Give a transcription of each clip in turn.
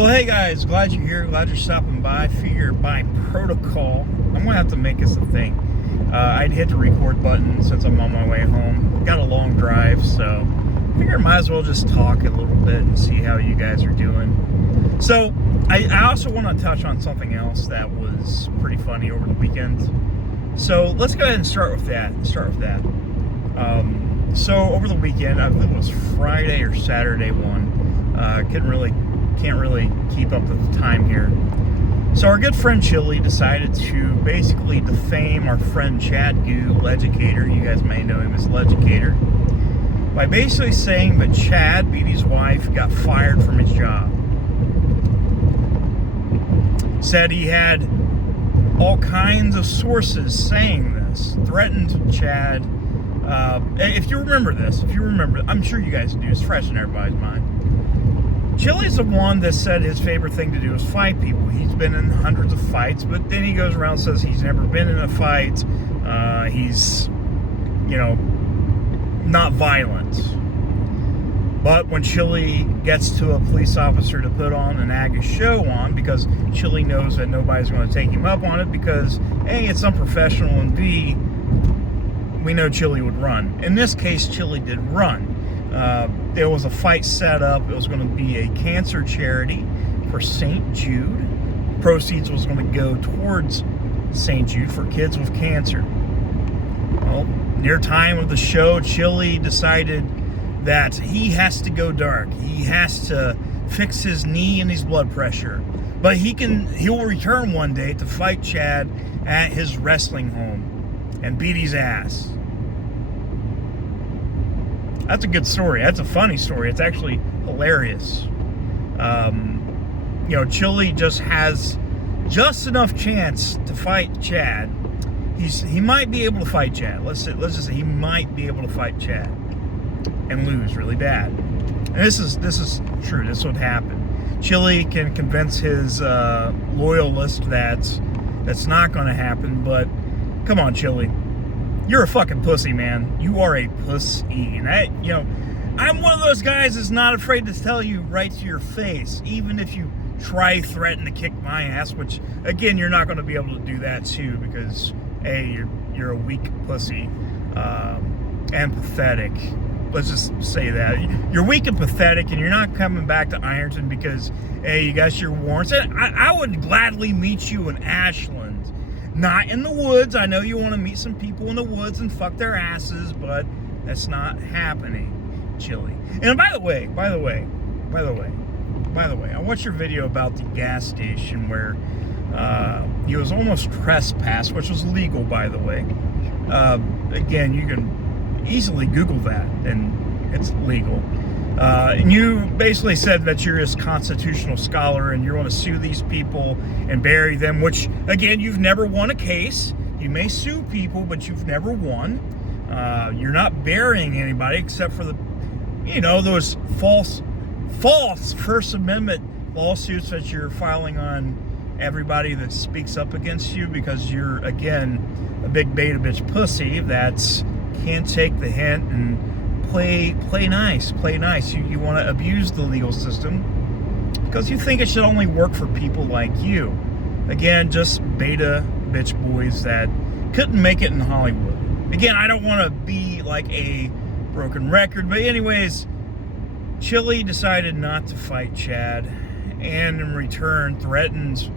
Well, hey guys, glad you're here. Glad you're stopping by. Figure by protocol, I'm gonna have to make this a thing. I'd hit the record button since I'm on my way home. Got a long drive, so figure I might as well just talk a little bit and see how you guys are doing. So I also want to touch on something else that was pretty funny over the weekend. So let's go ahead and start with that. So over the weekend, I believe it was Friday or Saturday one. Can't really keep up with the time here. So our good friend Chili decided to basically defame our friend Chad Goo, Legicator. You guys may know him as Legicator, by basically saying that Chad, Beatty's wife, got fired from his job. Said he had all kinds of sources saying this, threatened Chad. If you remember this, I'm sure you guys do, it's fresh in everybody's mind. Chili's the one that said his favorite thing to do is fight people. He's been in hundreds of fights, but then he goes around and says he's never been in a fight. He's, not violent. But when Chili gets to a police officer to put on an Aga show on, because Chili knows that nobody's going to take him up on it, because A, it's unprofessional, and B, we know Chili would run. In this case, Chili did run. There was a fight set up. It was going to be a cancer charity for St. Jude. Proceeds was going to go towards St. Jude for kids with cancer. Well, near time of the show, Chili decided that he has to go dark. He has to fix his knee and his blood pressure. But he'll return one day to fight Chad at his wrestling home and beat his ass. That's a good story. That's a funny story. It's actually hilarious. Chili just has just enough chance to fight Chad. He might be able to fight Chad. Let's just say he might be able to fight Chad and lose really bad. And this is true. This would happen. Chili can convince his loyalist that's not going to happen. But come on, Chili. You're a fucking pussy, man. You are a pussy. And I'm one of those guys that's not afraid to tell you right to your face, even if you threaten to kick my ass, which, again, you're not going to be able to do that, too, because, A, you're a weak pussy and pathetic. Let's just say that. You're weak and pathetic, and you're not coming back to Ironton because, A, you got your warrants. I would gladly meet you in Ashland. Not in the woods. I know you want to meet some people in the woods and fuck their asses, but that's not happening, Chili. And by the way, I watched your video about the gas station where he was almost trespassed, which was legal, by the way. Again, you can easily Google that, and it's legal. And you basically said that you're a constitutional scholar and you want to sue these people and bury them, which, again, you've never won a case. You may sue people, but you've never won. You're not burying anybody except for those false First Amendment lawsuits that you're filing on everybody that speaks up against you, because you're, again, a big beta bitch pussy that can't take the hint and play nice. You want to abuse the legal system because you think it should only work for people like you. Again, just beta bitch boys that couldn't make it in Hollywood. Again, I don't want to be like a broken record, but anyways, Chili decided not to fight Chad, and in return threatened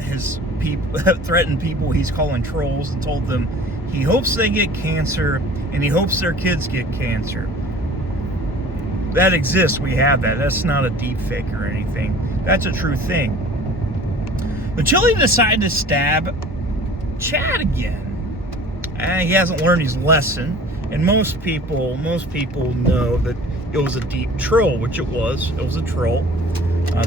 his people, threatened people he's calling trolls, and told them he hopes they get cancer and he hopes their kids get cancer. That exists. We have that. That's not a deep fake or anything. That's a true thing. But Chili decided to stab Chad again. He hasn't learned his lesson. And most people know that it was a deep troll, which it was. It was a troll.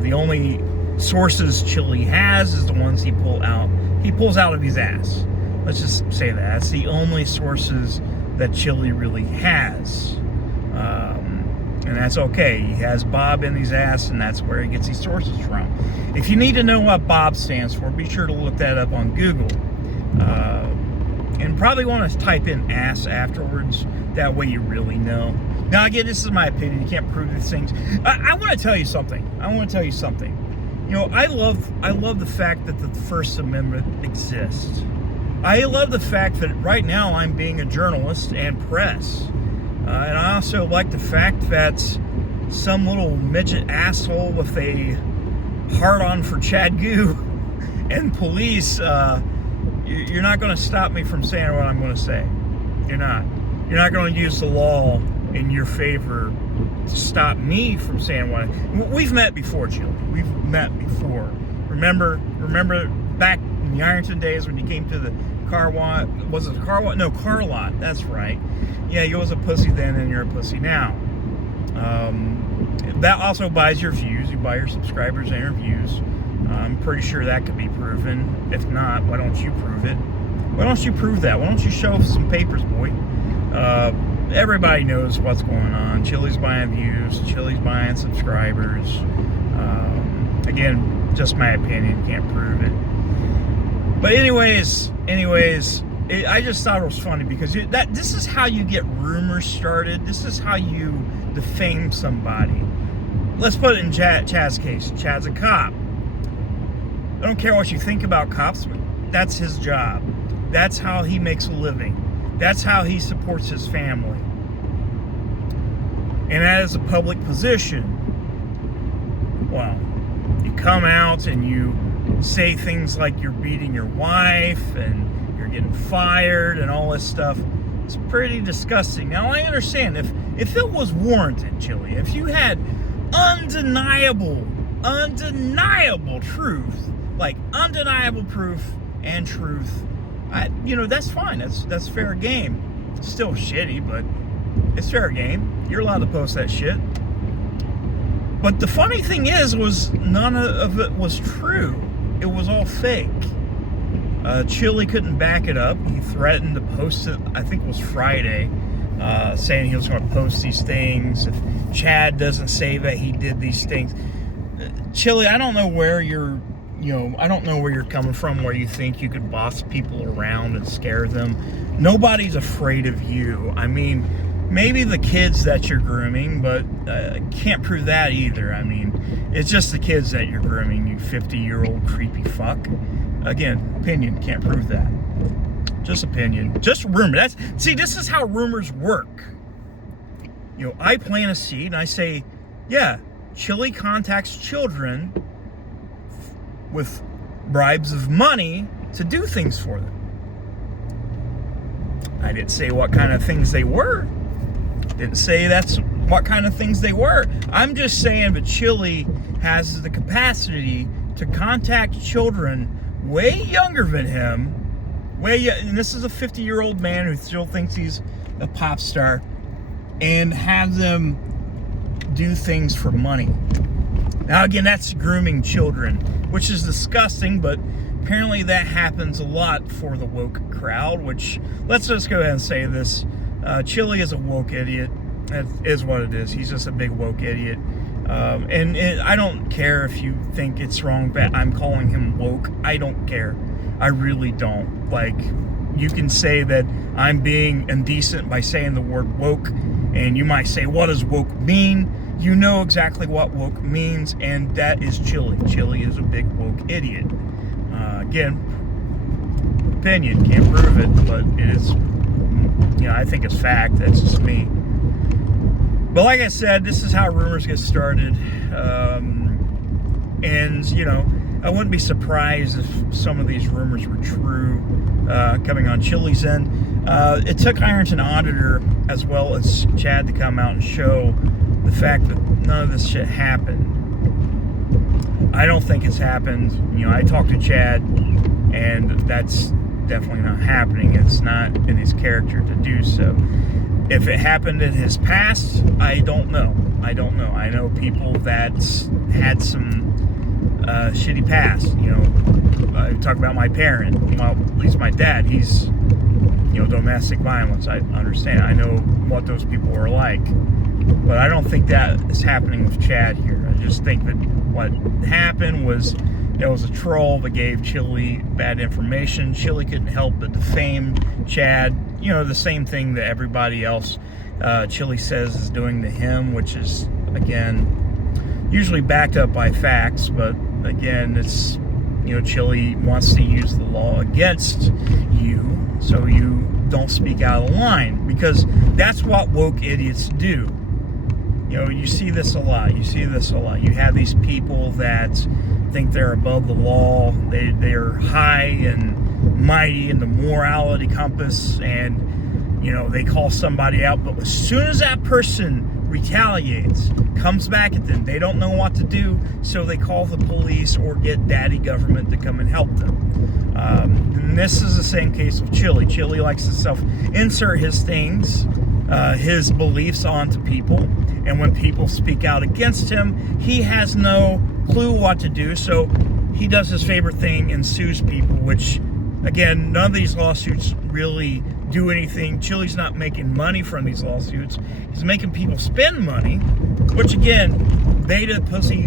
The only sources Chili has is the ones he pulls out of his ass. Let's just say that. That's the only sources that Chili really has. And that's okay. He has Bob in his ass, and that's where he gets these sources from. If you need to know what Bob stands for, be sure to look that up on Google. And probably want to type in ass afterwards. That way you really know. Now, again, this is my opinion. You can't prove these things. I want to tell you something. You know, I love the fact that the First Amendment exists. I love the fact that right now I'm being a journalist and press. And I also like the fact that some little midget asshole with a hard-on for Chad Goo and police, you're not going to stop me from saying what I'm going to say. You're not. You're not going to use the law in your favor to stop me from saying what we've met before, Chili. We've met before. Remember back in the Ironton days when you came to the car lot? Was it a car lot? No, car lot. That's right. Yeah, you was a pussy then, and you're a pussy now. That also buys your views. You buy your subscribers and your views. I'm pretty sure that could be proven. If not, why don't you prove it? Why don't you prove that? Why don't you show some papers, boy? Everybody knows what's going on. Chili's buying views. Chili's buying subscribers. Again, just my opinion. Can't prove it. But anyways, I just thought it was funny because this is how you get rumors started. This is how you defame somebody. Let's put it in Chad's case. Chad's a cop. I don't care what you think about cops. That's his job. That's how he makes a living. That's how he supports his family. And that is a public position. Well, you come out and you say things like you're beating your wife and you're getting fired and all this stuff. It's pretty disgusting. Now, I understand if it was warranted, Chili, if you had undeniable truth, like undeniable proof and truth, that's fine. That's fair game. It's still shitty, but it's fair game. You're allowed to post that shit. But the funny thing was none of it was true. It was all fake. Chili couldn't back it up. He threatened to post it, I think it was Friday, saying he was going to post these things if Chad doesn't say that he did these things. Chili, I don't know where you're coming from, where you think you could boss people around and scare them. Nobody's afraid of you. I mean, maybe the kids that you're grooming, but can't prove that either. I mean, it's just the kids that you're grooming, you 50-year-old creepy fuck. Again, opinion, can't prove that. Just opinion, just rumor. This is how rumors work. I plant a seed and I say, yeah, Chili contacts children with bribes of money to do things for them. I didn't say what kind of things they were. Didn't say that's what kind of things they were. I'm just saying that Chili has the capacity to contact children way younger than him, and this is a 50-year-old man who still thinks he's a pop star, and have them do things for money. Now, again, that's grooming children, which is disgusting, but apparently that happens a lot for the woke crowd, which, let's just go ahead and say this. Chili is a woke idiot. That is what it is. He's just a big woke idiot. And I don't care if you think it's wrong that I'm calling him woke. I don't care. I really don't. Like, you can say that I'm being indecent by saying the word woke, and you might say, what does woke mean? You know exactly what woke means, and that is Chili. Chili is a big woke idiot. Again, opinion, can't prove it, but it is, I think it's fact. That's just me. But like I said, this is how rumors get started. And, I wouldn't be surprised if some of these rumors were true coming on Chili's end. It took Ironton Auditor as well as Chad to come out and show the fact that none of this shit happened. I don't think it's happened. I talked to Chad, and that's definitely not happening. It's not in his character to do so. If it happened in his past, I don't know. I know people that had some shitty past. I talk about my parent. Well, at least my dad. He's, domestic violence. I understand. I know what those people were like. But I don't think that is happening with Chad here. I just think that what happened was there was a troll that gave Chili bad information. Chili couldn't help but defame Chad. The same thing that everybody else Chili says is doing to him, which is, again, usually backed up by facts, but again, it's, you know, Chili wants to use the law against you so you don't speak out of line, because that's what woke idiots do. You know, you see this a lot. You see this a lot. You have these people that think they're above the law. They're high and mighty in the morality compass, and, you know, they call somebody out. But as soon as that person retaliates, comes back at them, they don't know what to do, so they call the police or get daddy government to come and help them. And this is the same case with Chili. Chili likes to self-insert his things, his beliefs onto people, and when people speak out against him, he has no clue what to do, so he does his favorite thing and sues people, which, again, none of these lawsuits really do anything. Chili's not making money from these lawsuits. He's making people spend money, which, again, beta pussy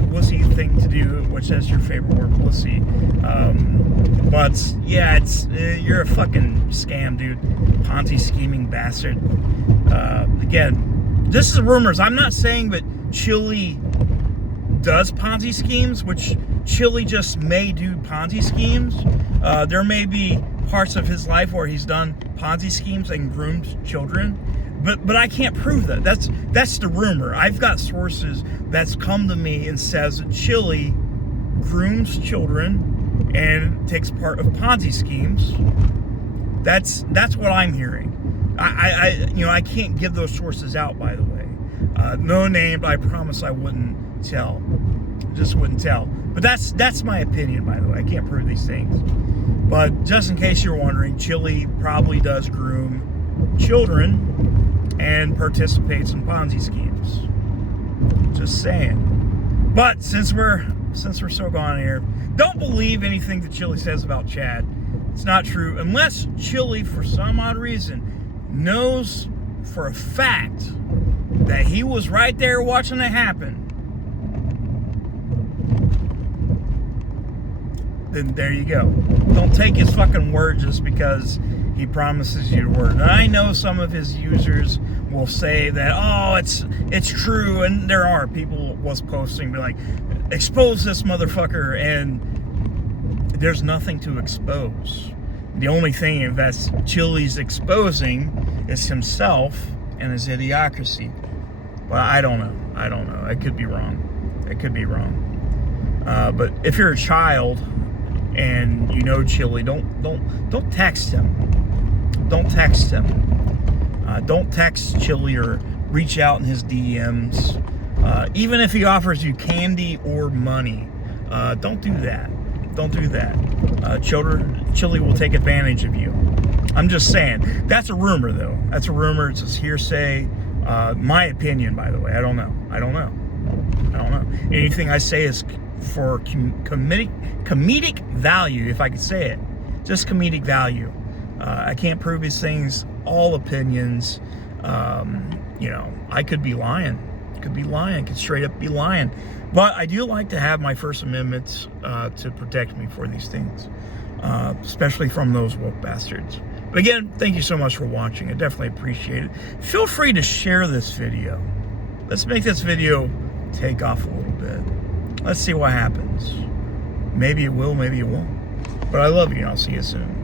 thing to do, which is your favorite word, pussy. But yeah, you're a fucking scam, dude. Ponzi scheming bastard. Again, this is rumors. I'm not saying that Chili does Ponzi schemes, which Chili just may do Ponzi schemes. There may be parts of his life where he's done Ponzi schemes and groomed children, but I can't prove that. That's the rumor. I've got sources that's come to me and says that Chili grooms children and takes part of Ponzi schemes. That's what I'm hearing. I can't give those sources out, by the way. No name, but I promise I wouldn't tell. Just wouldn't tell. But that's my opinion, by the way. I can't prove these things. But just in case you're wondering, Chili probably does groom children and participates in Ponzi schemes. Just saying. But since we're so gone here, don't believe anything that Chili says about Chad. It's not true, unless Chili, for some odd reason, knows for a fact that he was right there watching it happen. Then there you go. Don't take his fucking word just because he promises you the word. And I know some of his users will say that, oh, it's true, and there are people was posting, be like, expose this motherfucker, and there's nothing to expose. The only thing that's Chili's exposing is himself and his idiocracy. But I don't know. I could be wrong. It could be wrong. But if you're a child and you know Chili, don't text him. Don't text him. Don't text Chili or reach out in his DMs. Even if he offers you candy or money, don't do that. Don't do that. Chili will take advantage of you. I'm just saying. That's a rumor, though. That's a rumor. It's just hearsay. My opinion, by the way. I don't know. Anything I say is for comedic value, if I could say it. Just comedic value. I can't prove these things. All opinions. I could be lying. Could straight up be lying. But I do like to have my First Amendment to protect me for these things. Especially from those woke bastards. But again, thank you so much for watching. I definitely appreciate it. Feel free to share this video. Let's make this video take off a little bit. Let's see what happens. Maybe it will, maybe it won't. But I love you, and I'll see you soon.